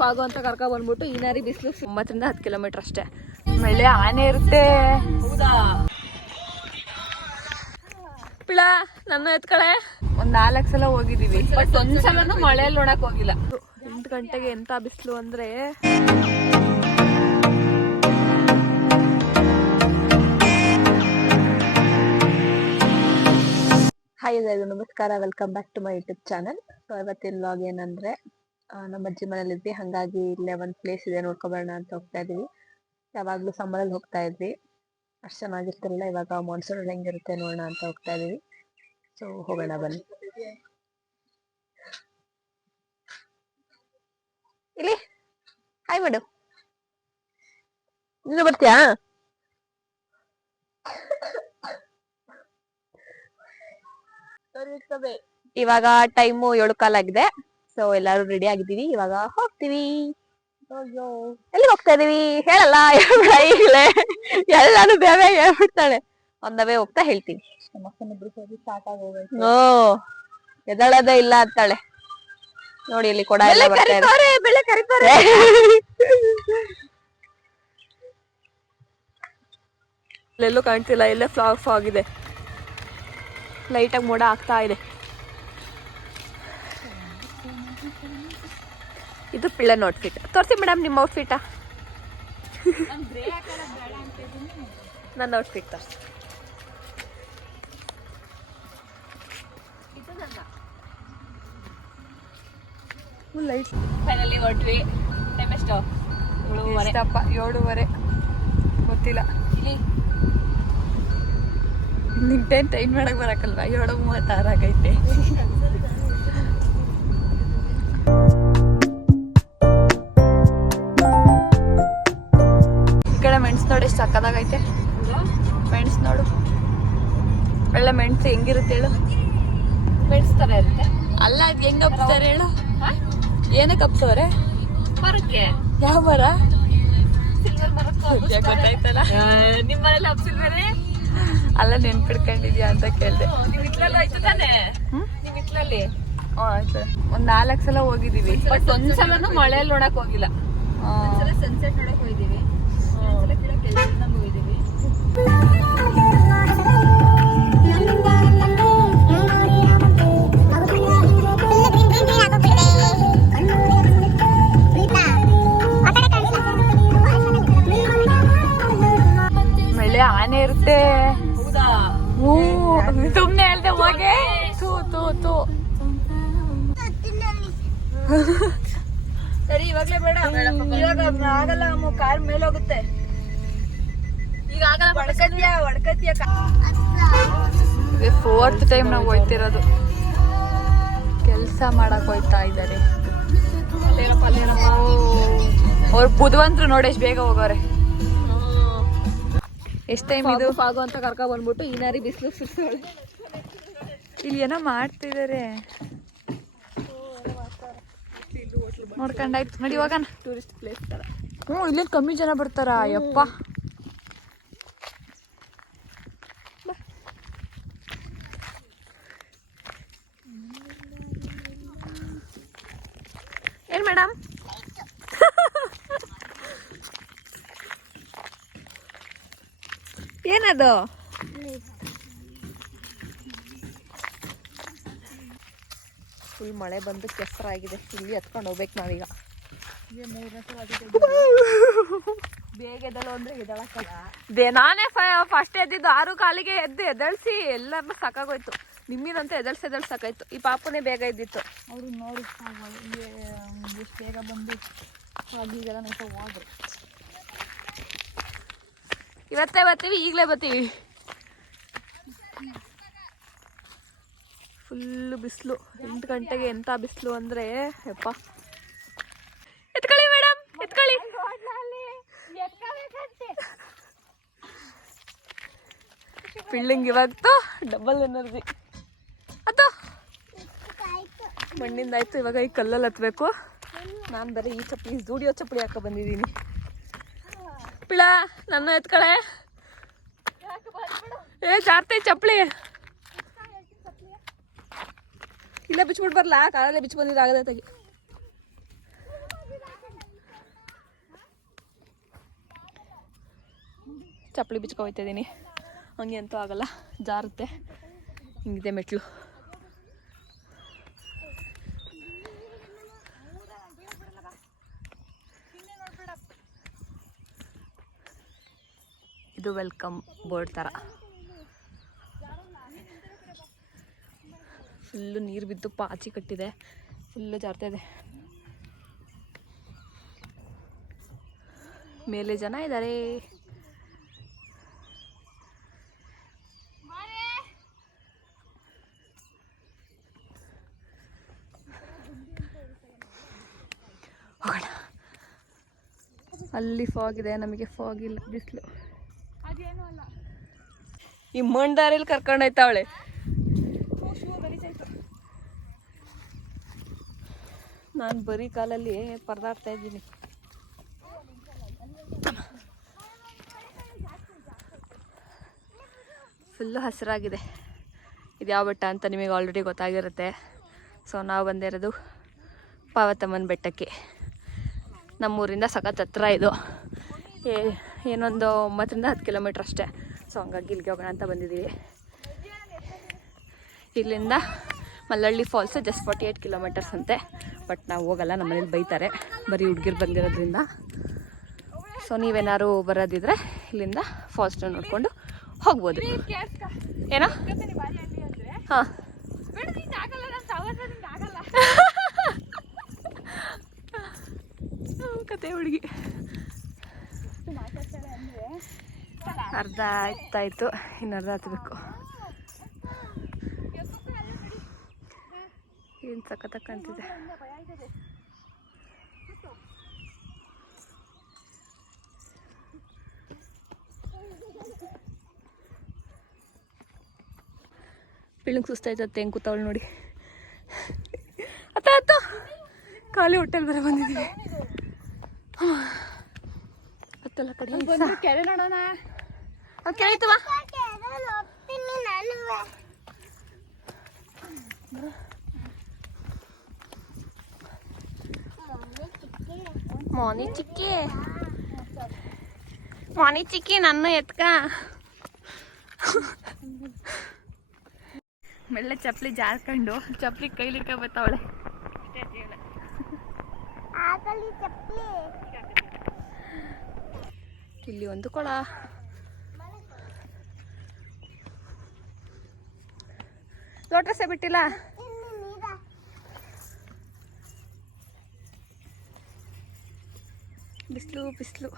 Fog ಅಂತ ಕರ್ಕೊ ಬಂದ್ಬಿಟ್ಟು ಈನಾರಿ ಬಿಸಿಲು 9 ರಿಂದ 10 ಕಿಲೋಮೀಟರ್ ಅಷ್ಟೇ. ಮಳೆ ಆನೆ ಇರುತ್ತೆ. ಪಿಳ ನನ್ನ ಎತ್ಕಳೆ ಒಂದ್ 4 ಸಲ ಹೋಗಿದೀವಿ, ಬಟ್ ಒಂದ್ಸಲನು ಮಳೆಯಲ್ಲಿ ನೋಡಕ್ ಹೋಗಿಲ್ಲ. 8 ಗಂಟೆಗೆ ಎಂತ ಬಿಸಿಲು ಅಂದ್ರೆ ಹಾಯ್ ಎಲ್ಲರಿಗೂ ನಮಸ್ಕಾರ, welcome back to my YouTube channel. So ಇವತ್ತಿನ ವ್ಲಾಗ್ ಏನಂದ್ರೆ ನಮ್ಮ ಅಜ್ಜಿ ಮನೇಲಿ ಇದ್ವಿ, ಹಂಗಾಗಿ ಇಲ್ಲೇ ಒಂದ್ ಪ್ಲೇಸ್ ಇದೆ ನೋಡ್ಕೊಬರೋಣ ಅಂತ ಹೋಗ್ತಾ ಇದೀವಿ. ಯಾವಾಗ್ಲೂ ಸಮ್ಮರಲ್ಲಿ ಹೋಗ್ತಾ ಇದ್ವಿ, ಅಷ್ಟು ಚೆನ್ನಾಗಿರ್ತಿರಲ್ಲ. ಇವಾಗ ಮಾನ್ಸೂನ್ ಹೆಂಗಿರುತ್ತೆ ನೋಡೋಣ ಅಂತ ಹೋಗ್ತಾ ಇದೀವಿ. ಸೊ ಹೋಗೋಣ ಬನ್ನಿ. ಇಲ್ಲಿ ಹಾಯ್ ಮಾಡು, ನೀನು ಬರ್ತೀಯಾ? ಇವಾಗ ಟೈಮು 7:15 ಆಗಿದೆ. ಸೊ ಎಲ್ಲಾರು ರೆಡಿ ಆಗಿದ್ದೀವಿ, ಇವಾಗ ಹೋಗ್ತೀವಿ. ಎಲ್ಲಿ ಹೋಗ್ತಾ ಇದೀವಿ ಹೇಳಲ್ಲ, ಈಗಲೇ ಎಲ್ಲಾನು ಬೇಗ ಹೇಳ್ಬಿಡ್ತಾಳೆ. ಒಂದವೇ ಹೋಗ್ತಾ ಹೇಳ್ತೀವಿ. ಓ ಎದಳದೇ ಇಲ್ಲ ಅಂತಾಳೆ ನೋಡಿ, ಇಲ್ಲಿ ಕೊಡ ಎಲ್ಲ ಬರ್ತಾರೆ. ಎಲ್ಲೂ ಕಾಣ್ತಿಲ್ಲ, ಇಲ್ಲೇ ಫ್ಲಾಗ್ ಆಗಿದೆ, ಲೈಟಾಗಿ ಮೋಡ ಆಗ್ತಾ ಇದೆ. ಇದು ಪಿಳ್ಳನ್ ಔಟ್ಫಿಟ್. ತೋರಿಸಿ ಮೇಡಮ್ ನಿಮ್ಮ ಔಟ್ಫಿಟ. ನನ್ನ ಔಟ್ಫಿಟ್ ತೋರಿಸಿ. ಲೈಟ್ ಫೈನಲಿ ಹೊರಟ್ವಿ. ಟೈಮ್ ಎಷ್ಟು? 7:30 ಗೊತ್ತಿಲ್ಲ. ನಿಂಗೆ ಟೈಮ್ ಮಾಡಕ್ ಬರಕಲ್ವಾ? 7:36 ಆಗೈತೆ. ಈ ಕಡೆ ಮೆಣಸು ನೋಡಿ ಎಷ್ಟು ಸಕ್ಕದಾಗೈತೆ. ಮೆಣಸು ನೋಡು, ಒಳ್ಳೆ ಮೆಣಸು ಹೆಂಗಿರುತ್ತೆ ಹೇಳು? ಮೆಣಸು ತರ ಇರುತ್ತೆ. ಅಲ್ಲ, ಅದು ಹೆಂಗ್ ಹಬ್ಸ್ತಾರೆ ಹೇಳು? ಏನಕ್ಕೆ ಹಬ್ಸವ್ರೆ? ಮರಕ್ಕೆ. ಯಾವ ಮರ? ಸಿಲ್ವರ್ ಮರಕ್ಕೆ ಗೊತ್ತಾಯ್ತಲ್ಲ. ನಿಮ್ಮ ಮನೇಲಿ ಹಬ್ಸಿಲ್ವೇನೆ? ಅಲ್ಲ, ನೆನ್ಪಿಡ್ಕೊಂಡಿದ್ಯಾ ಅಂತ ಕೇಳ್ದೆ. ಒಂದ್ 4 ಸಲ ಹೋಗಿದೀವಿ, ಬಟ್ ಒಂದ್ಸಲನು ಮಳೆಯಲ್ಲಿ ನೋಡಕ್ ಹೋಗಿಲ್ಲ. ಸನ್ಸೆಟ್ ನೋಡಕ್ ಹೋಗಿದೀವಿ, ಹೋಗಿದೀವಿ. ಮಳೆ ಆನೆ ಇರುತ್ತೆ. ಸುಮ್ನೆ ಹೇಳ್ದೆ ಹೋಗೆ. ಸರಿ, ಇವಾಗ್ಲೇ ಬೇಡ, ಇವಾಗ ಆಗಲ್ಲ. ಕಾರ್ ಮೇಲೆ ಹೋಗುತ್ತೆ ಈಗ, ಆಗಲ್ಲ. ಒಡ್ಕತಿಯ 4th ಟೈಮ್ ನಾವು ಹೋಯ್ತಿರೋದು. ಕೆಲ್ಸ ಮಾಡಕ್ ಹೋಯ್ತಾ ಇದ್ದಾರೆ ಅವ್ರು. ಬುದ್ಧವಂತರು ನೋಡಿ ಎಷ್ಟು ಬೇಗ ಹೋಗೋರೆ. ಎಷ್ಟ್ ಟೈಮ್ ಇದು? ಫಾಗು ಅಂತ ಕರ್ಕೊ ಬಂದ್ಬಿಟ್ಟು ಈನಾರಿ ಬಿಸಿಲು ಸುರಿಸೋಳೆ. ಇಲ್ಲಿ ಏನೋ ಮಾಡ್ತಿದ್ದಾರೆ, ನೋಡ್ಕೊಂಡಾಯ್ತು. ನೋಡಿ ಹೋಗೋಣ. ಟೂರಿಸ್ಟ್ ಪ್ಲೇಸ್ ತರ. ಇಲ್ಲೇ ಕಮ್ಮಿ ಜನ ಬರ್ತಾರ. ಯಪ್ಪ, ಏನ್ ಮೇಡಮ್? ಏನದು? ಫುಲ್ ಮಳೆ ಬಂದು ಕೆಸರಾಗಿದೆ. ಇಲ್ಲಿ ಎತ್ಕೊಂಡು ಹೋಗ್ಬೇಕು ನಾವೀಗ. ಬೇಗ ಎದ್ದಳು ಅಂದ್ರೆ ಎದ್ದಳಕ್ಕಲ್ಲ. ನಾನೇ ಫಸ್ಟ್ ಎದ್ದಿದ್ದು 6:15ಗೆ ಎದ್ದು ಎದಳ್ಸಿ ಎಲ್ಲರನ್ನ ಸಾಕಾಗೋಯ್ತು. ನಿಮ್ಮಿದಂತ ಎದಳ್ಸಾಕಾಯ್ತು. ಈ ಪಾಪನೇ ಬೇಗ ಇದ್ದಿತ್ತು. ಅವರು ನೋಡಿ ಎಷ್ಟು ಬೇಗ ಬಂದು ಈಗೆಲ್ಲ ನಂಗೆ ಹೋದ್ರು. ಇವತ್ತೇ ಬರ್ತೀವಿ, ಈಗಲೇ ಬರ್ತೀವಿ. ಫುಲ್ಲು ಬಿಸಿಲು. 8 ಗಂಟೆಗೆ ಎಂತ ಬಿಸಿಲು ಅಂದ್ರೆ ಯಪ್ಪ. ಎತ್ಕೊಳ್ಳಿ ಮೇಡಮ್, ಎತ್ಕೊಳ್ಳಿ. ಪಿಳ್ಳಿಂಗ್ ಇವತ್ತು ಡಬಲ್ ಎನರ್ಜಿ. ಅದು ಮಣ್ಣಿಂದಾಯ್ತು. ಇವಾಗ ಈ ಕಲ್ಲಲ್ಲಿ ಹತ್ಬೇಕು. ನಾನು ಬರೀ ಈ ಚಪ್ಪಲಿ, ಜೂಡಿಯೋ ಚಪ್ಪಲಿ ಹಾಕ ಬಂದಿದ್ದೀನಿ. ಪಿಳ ನನ್ನ ಎತ್ಕಳೆ. ಜಾರ್ತೆ ಚಪ್ಪಲಿ ಇಲ್ಲ, ಬಿಚ್ಬಿಟ್ಟು ಬರ್ಲಾ? ಕಾಲಲ್ಲೇ ಬಿಚ್ಚಿ ಬಂದಿದ್ದು ಆಗದೆ ತೆಗಿ. ಚಪ್ಪಲಿ ಬಿಚ್ಕೊ ಹೋಗ್ತಾ ಇದ್ದೀನಿ. ಹಂಗೆ ಅಂತೂ ಆಗಲ್ಲ, ಜಾರುತ್ತೆ. ಹಿಂಗಿದೆ ಮೆಟ್ಲು. ಇದು ವೆಲ್ಕಮ್ ಬೋರ್ಡ್ ಥರ. ಫುಲ್ಲು ನೀರು ಬಿದ್ದು ಪಾಚಿ ಕಟ್ಟಿದೆ, ಫುಲ್ಲು ಜಾರ್ತಾ ಇದೆ. ಮೇಲೆ ಜನ ಇದ್ದಾರೆ. ಹೋಗೋಣ. ಅಲ್ಲಿ ಫಾಗ್ ಇದೆ, ನಮಗೆ ಫಾಗ್ ಇಲ್ಲ, ಬಿಸಿಲು. ಈ ಮಂಡಾರಿಲಿ ಕರ್ಕೊಂಡೋಯ್ತಾವಳೆ. ನಾನು ಬರೀ ಕಾಲಲ್ಲಿ ಪರದಾಡ್ತಾ ಇದ್ದೀನಿ. ಫುಲ್ಲು ಹಸಿರಾಗಿದೆ. ಇದು ಯಾವ ಬೆಟ್ಟ ಅಂತ ನಿಮಗೆ ಆಲ್ರೆಡಿ ಗೊತ್ತಾಗಿರುತ್ತೆ. ಸೊ ನಾವು ಬಂದಿರೋದು ಪಾವತಮ್ಮನ ಬೆಟ್ಟಕ್ಕೆ. ನಮ್ಮೂರಿಂದ ಸಖತ್ ಹತ್ರ ಇದು, ಏನೊಂದು 9ರಿಂದ 10 ಕಿಲೋಮೀಟ್ರ್ ಅಷ್ಟೇ. ಸೊ ಹಂಗಾಗಿ ಇಲ್ಲಿಗೆ ಹೋಗೋಣ ಅಂತ ಬಂದಿದ್ದೀವಿ. ಇಲ್ಲಿಂದ ಮಲ್ಲಳ್ಳಿ ಫಾಲ್ಸು ಜಸ್ಟ್ 48 ಕಿಲೋಮೀಟರ್ಸ್ ಅಂತೆ. ಬಟ್ ನಾವು ಹೋಗಲ್ಲ, ನಮ್ಮ ಮನೇಲಿ ಬೈತಾರೆ, ಬರೀ ಹುಡುಗಿರು ಬಂದಿರೋದ್ರಿಂದ. ಸೊ ನೀವೇನಾದ್ರು ಬರೋದಿದ್ರೆ ಇಲ್ಲಿಂದ ಫಾಲ್ಸ್ನ ನೋಡಿಕೊಂಡು ಹೋಗ್ಬೋದು. ಏನೋ ಹಾಂ ಕತೆ ಹುಡುಗಿ. ಅರ್ಧ ಆಯ್ತಾಯಿತು, ಇನ್ನರ್ಧ ಹತ್ಬೇಕು. ಏನು ಸಖತ್ ಕಾಣ್ತಿದೆ. ಪಿಳ್ಳಂಗೆ ಸುಸ್ತಾಯ್ತತ್ತೆ, ಹೆಂಗೆ ಕೂತಾವಳು ನೋಡಿ. ಅತ್ತ ಅತ್ತ ಖಾಲಿ ಹೊಟ್ಟೆಲ್ ಬರ ಬಂದಿದ್ದೀವಿ. ಹತ್ತಲ್ಲ ಕಡೆ ಕೆರೆ ನೋಡೋಣ. ಕೇಳಿತು ಬಾ. ಮಾನಿ ಚಿಕ್ಕಿ ನನ್ನ ಎತ್ಕ. ಮೆಲ್ಲ ಚಪ್ಪಲಿ ಜಾರ್ಕೊಂಡು ಚಪ್ಪಲಿ ಕೈಲಿಕ್ಕ ಬರ್ತಾವಳೆ. ಇಲ್ಲಿ ಒಂದು ಕೊಳ. ಲೋಟಸೆ ಬಿಟ್ಟಿಲ್ಲ. ಬಿಸಿಲು ಬಿಸಿಲು.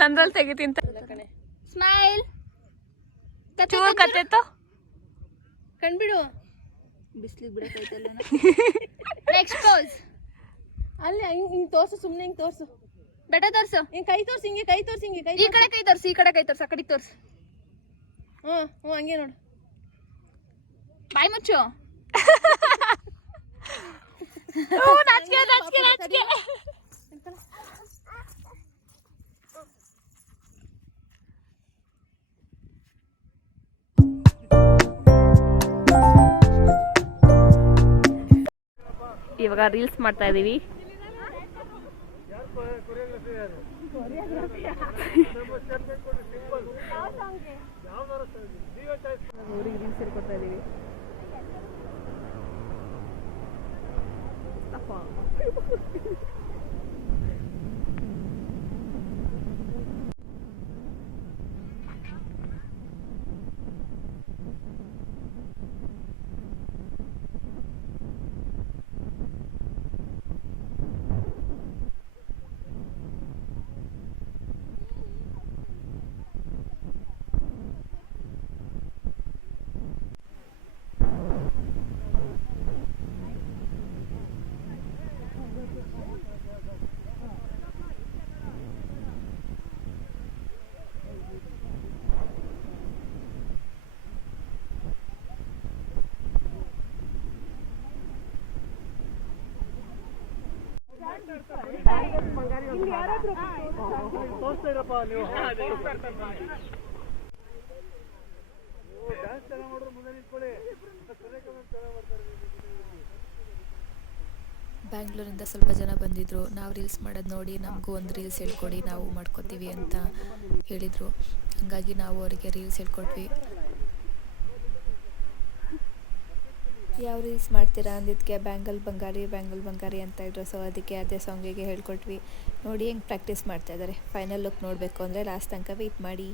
ನಂದ್ರಲ್ಲಿ ತೆಗಿತೀನಿ. ಸ್ಮೈಲ್ ಚೂರು ಕತ್ತೈತೋ ಕಣ್ಬಿಡು. ಬಿಸ್ಲಿಗೆ ಬಿಡಕೈತಲ್ಲ. Next pose. ಅಲ್ಲಿ ಹಿಂಗೆ ತೋರ್ಸು, ಸುಮ್ಮನೆ ಹಿಂಗೆ ತೋರ್ಸು. ಬೆಟ್ಟ ತೋರ್ಸು. ಹಿಂಗೆ ಕೈ ತೋರ್ಸು, ಹಿಂಗೆ ಕೈ ತೋರ್ಸು, ಹಿಂಗೆ ಕೈ. ಈ ಕಡೆ ಕೈ ತೋರ್ಸು, ಈ ಕಡೆ ಕೈ ತೋರ್ಸು, ಆ ಕಡೆ ತೋರ್ಸು. ಹ್ಞೂ ಹಂಗೆ ನೋಡು. ಬಾಯಿ ಮುಚ್ಚು. ನಾಚಿಕೆ ನಾಚಿಕೆ ನಾಚಿಕೆ. ಇವಾಗ ರೀಲ್ಸ್ ಮಾಡ್ತಾ ಇದೀವಿ. ರೀಲ್ಸ್ ಕೊಡ್ತಾ ಇದೀವಿ. ಬ್ಯಾಂಗ್ಳೂರಿಂದ ಸ್ವಲ್ಪ ಜನ ಬಂದಿದ್ದರು. ನಾವು ರೀಲ್ಸ್ ಮಾಡೋದು ನೋಡಿ ನಮಗೂ ಒಂದು ರೀಲ್ಸ್ ಹೇಳ್ಕೊಡಿ, ನಾವು ಮಾಡ್ಕೋತೀವಿ ಅಂತ ಹೇಳಿದರು. ಹಾಗಾಗಿ ನಾವು ಅವರಿಗೆ ರೀಲ್ಸ್ ಹೇಳ್ಕೊಟ್ವಿ. ಯಾವ ರೀಲ್ಸ್ ಮಾಡ್ತೀರಾ ಅಂದಿದ್ದಕ್ಕೆ ಬ್ಯಾಂಗಲ್ ಬಂಗಾರಿ ಅಂತ ಇದ್ರು. ಸೊ ಅದಕ್ಕೆ ಅದೇ ಸಾಂಗಿಗೆ ಹೇಳ್ಕೊಟ್ವಿ. ನೋಡಿ ಹೆಂಗೆ ಪ್ರಾಕ್ಟೀಸ್ ಮಾಡ್ತಾ ಇದ್ದಾರೆ. ಫೈನಲ್ ಲುಕ್ ನೋಡಬೇಕು ಅಂದರೆ ಲಾಸ್ಟ್ ತನಕ ವೆಯ್ಟ್ ಮಾಡಿ.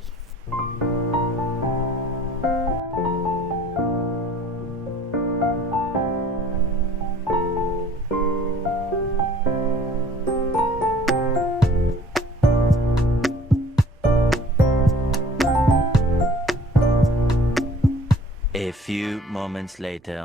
A few moments later.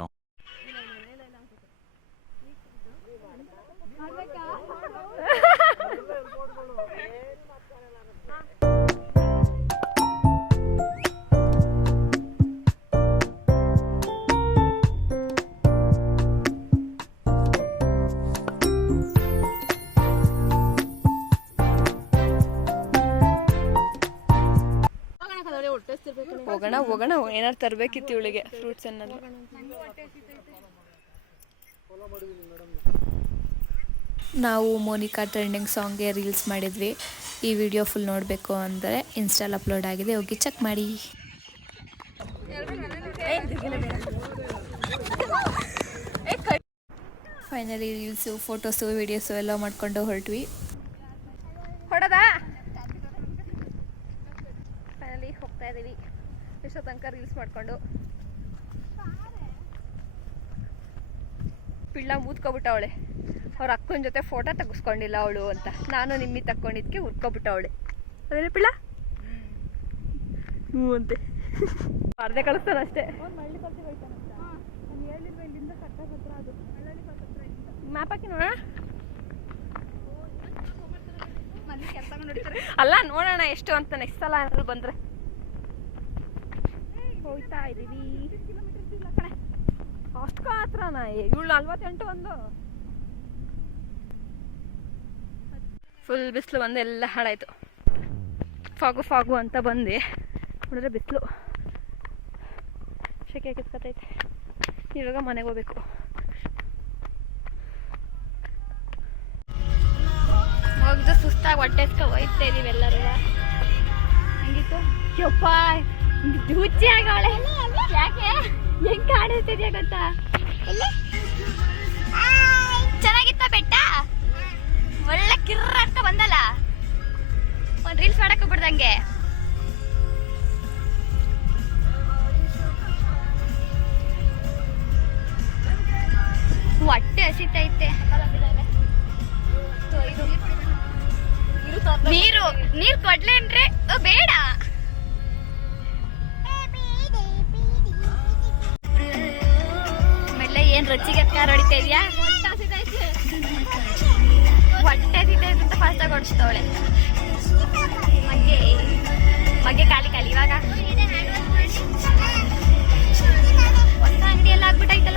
ಹೋಗೋಣ ಏನಾರು ತರಬೇಕಿತ್ತು ಇವಳಿಗೆ ಫ್ರೂಟ್ಸ್ ಅನ್ನೋದು. ನಾವು ಮೋನಿಕಾ ಟ್ರೆಂಡಿಂಗ್ ಸಾಂಗ್ಗೆ ರೀಲ್ಸ್ ಮಾಡಿದ್ವಿ. ಈ ವಿಡಿಯೋ ಫುಲ್ ನೋಡಬೇಕು ಅಂದರೆ ಇನ್ಸ್ಟಾಲ್ ಅಪ್ಲೋಡ್ ಆಗಿದೆ, ಹೋಗಿ ಚೆಕ್ ಮಾಡಿ. ಫೈನಲಿ ರೀಲ್ಸು, ಫೋಟೋಸು, ವಿಡಿಯೋಸು ಎಲ್ಲ ಮಾಡ್ಕೊಂಡು ಹೊರಟ್ವಿ. ಫೈನಲಿ ಹೋಗ್ತಾ ಇದ್ದೀವಿ. ಎಷ್ಟೋ ತನಕ ರೀಲ್ಸ್ ಮಾಡ್ಕೊಂಡು ಪಿಳ್ಳ ಮೂತ್ಕೊಬಿಟ್ಟವಳೆ. ಅವ್ರ ಅಕ್ಕನ ಜೊತೆ ಫೋಟೋ ತೆಗಿಸ್ಕೊಂಡಿಲ್ಲ ಅವಳು ಅಂತ ನಾನು ನಿಮ್ಮಿ ತಕ್ಕೊಂಡಿದ್ಕೆ ಹುರ್ಕೊಬಿಟ್ಟವಳೆ. ಅದೇ ಪಿಳ್ಳ ಹ್ಞೂ ಅಂತೆ ಅರ್ಧೆ ಕಳಿಸ್ತಾನೆ ಅಷ್ಟೇ. ಮ್ಯಾಪ್ ಹಾಕಿ ನೋಡೋಣ. ಅಲ್ಲ ನೋಡೋಣ ಎಷ್ಟು ಅಂತ ನೆಕ್ಸ್ಟ್ ಸಲ ಏನಾದ್ರು ಬಂದ್ರೆ. ಹೋಗ್ತಾ ಇದೀವಿ ಅಷ್ಟು ಹತ್ರನಾ? ಇವಳು 48 ಒಂದು. ಫುಲ್ ಬಿಸಿಲು ಬಂದು ಎಲ್ಲ ಹಾಳಾಯ್ತು. ಫಾಗು ಅಂತ ಬಂದು ನೋಡಿದ್ರೆ ಬಿಸಿಲು ಶೆಕೆ ಕಿತ್ಕೊತೈತೆ. ಇವಾಗ ಮನೆಗೆ ಹೋಗ್ಬೇಕು. ಹೋಗ್ದು ಸುಸ್ತಾಗಿ ಹೊಟ್ಟೆ ಹೋಯ್ತಾ ಇದೀವಿ ಎಲ್ಲರೂ. ಹೆಂಗಿತ್ತು ಯಪ್ಪ ಹುಚ್ಚಿ ಆಗವಳೆ. ಯಾಕೆ ಹೆಂಗ್ ಕಾಣಿಸ್ತಿದ್ಯಾ ಗೊತ್ತಾ? ಚೆನ್ನಾಗಿತ್ತ ಬೆಟ್ಟ? ಒಳ್ಳೆ ಕಿರ್ರ ಅಂತ ಬಂದಲ್ಲ. ಒಂದ್ ರೀಲ್ಸ್ ಮಾಡಕ್ ಬಿಡ್ದಂಗೆ. ಹೊಟ್ಟೆ ಹಸಿತೈತೆ. ನೀರು ಕೊಡ್ಲೇನ್ರಿ? ಬೇಡ. ಆಮೇಲೆ ಏನ್ ರುಚಿಗೆ ಕಾರ್ ಹೊಡಿತಾ ಇದೆಯಾ? ಹೊಟ್ಟೆ ಹಸಿತೈತೆ ಅಂತ ಫಾಸ್ಟ್ ಆಗಿ ಹೊಡಿಸ್ತವಳೆ. ಮಗೆ ಖಾಲಿ ಇವಾಗ ಹೊಸ ಅಂಗಡಿ ಎಲ್ಲ ಆಗ್ಬಿಟ್ಟೈತೆ.